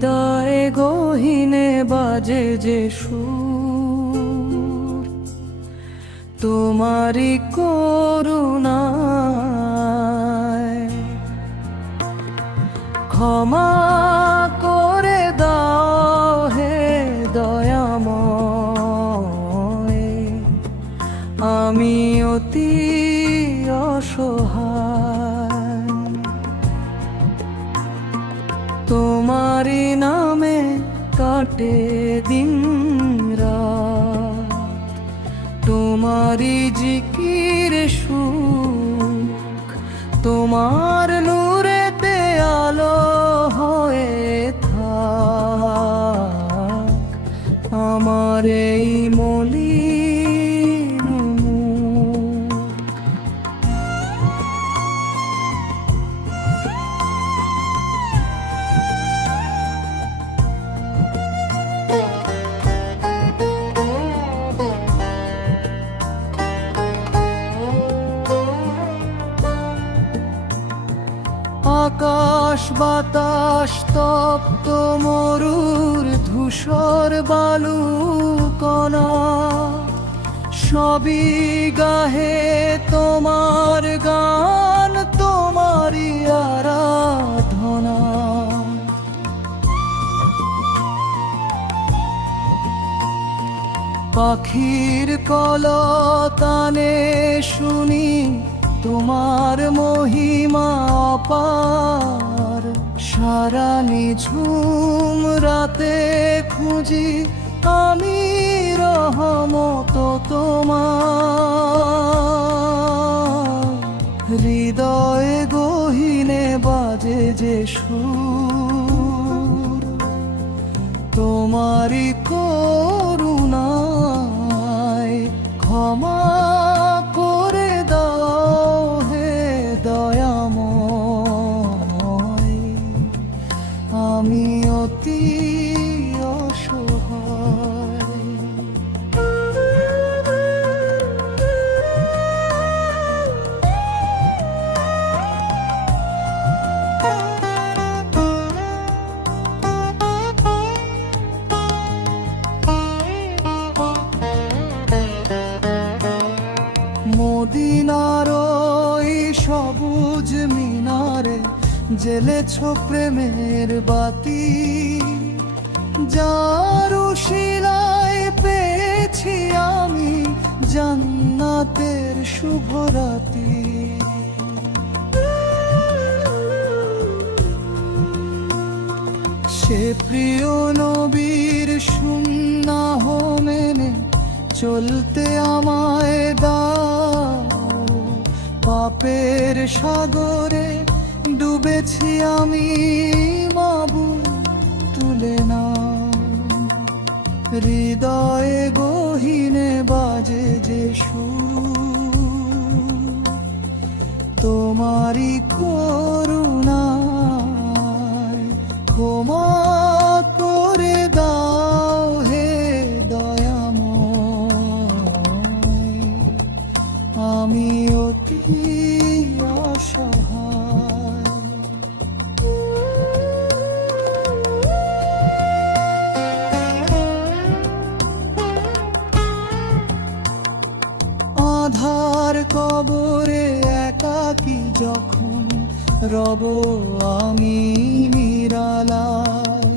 হৃদয়ে গহিনে বাজে যে সুর। তোমারি করুণা ক্ষমা করে দাও হে দয়াময়। আমি অতি অসহায়। কাটে দিন তোমারি জিকির সুখ তোমার নূরেতে আলো হয়ে থাক। আমার এই মলিন আকাশ বাতাস তপ্ত মরুর ধূসর বালু কণা সবই গাহে তোমার গান, তোমারই আরাধনা। পাখির কলতানে শুনি তোমার মহিমা অপার। সারা নিঝুম রাতে খুঁজি আমি রহমত তোমার। হৃদয়ে গহিনে বাজে যে সুর। তোমারি করুণায় ক্ষমা জেলেছ প্রেমের বাতি, যারু শিলায় পেয়েছি আমি জান্নাতের শুভ রাতি সে প্রিয় নবীর সুন্নাহ মেনে চলতে আমায় দাও, পাপের সাগরে ডুবেছি আমি মাবু তুলে না হৃদয়ে গহিনে বাজে যে সুর। তোমারি করুণা আধার কবরে একাকি যখন রব আমি নিরালায়।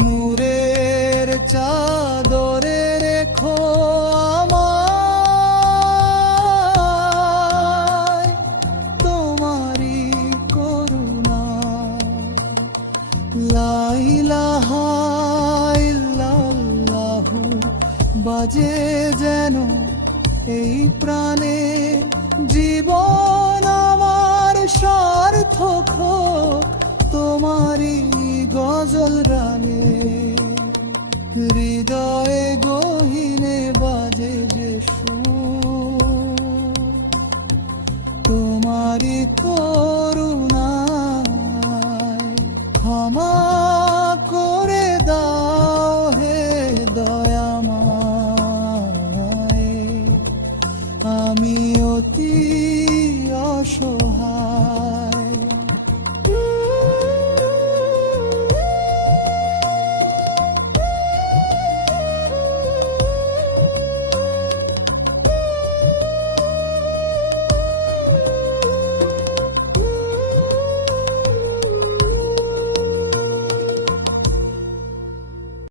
নূরের চাদরে রেখো আমায় তোমারি করুণা লাইলাহা ইল্লাল্লাহু বাজে এই প্রাণে